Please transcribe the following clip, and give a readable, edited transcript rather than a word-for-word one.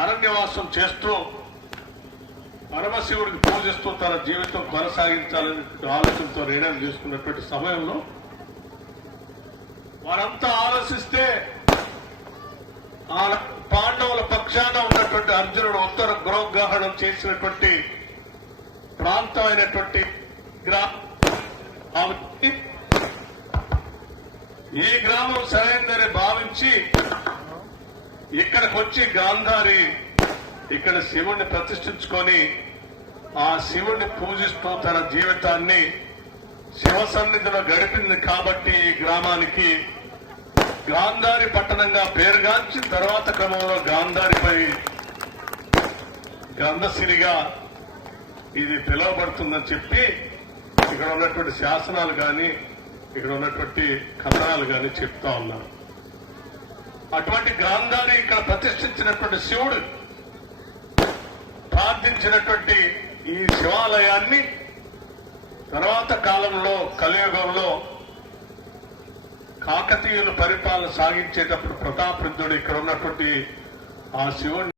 అరణ్యవాసం చేస్తూ పరమశివుడికి పూజిస్తూ తన జీవితం కొనసాగించాలని ఆలోచనతో నిర్ణయం తీసుకున్నటువంటి సమయంలో వారంతా ఆలోచిస్తే ఆ పాండవుల పక్షాన ఉన్నటువంటి అర్జునుడు ఉత్తర గృహగ్రహణం చేసినటువంటి ప్రాంతం అయినటువంటి ఈ గ్రామం సరైనదని భావించి ఇక్కడికి వచ్చి గాంధారి ఇక్కడ శివుణ్ణి ప్రతిష్ఠించుకొని ఆ శివుణ్ణి పూజిస్తూ తన జీవితాన్ని శివ సన్నిధిలో గడిపింది కాబట్టి ఈ గ్రామానికి గాంధారి పట్టణంగా పేరుగాంచి తర్వాత క్రమంలో గాంధారిపై గంధసిరిగా ఇది పిలువబడుతుందని చెప్పి ఇక్కడ ఉన్నటువంటి శాసనాలు కానీ ఇక్కడ ఉన్నటువంటి కథనాలు కానీ చెప్తా ఉన్నారు. అటువంటి గాంధారి ఇక్కడ ప్రతిష్ఠించినటువంటి శివుడు ప్రార్థించినటువంటి ఈ శివాలయాన్ని తర్వాత కాలంలో కలియుగంలో కాకతీయులు పరిపాలన సాగించేటప్పుడు ప్రతాపరుద్రుడు ఇక్కడ ఉన్నటువంటి ఆ శివుడిని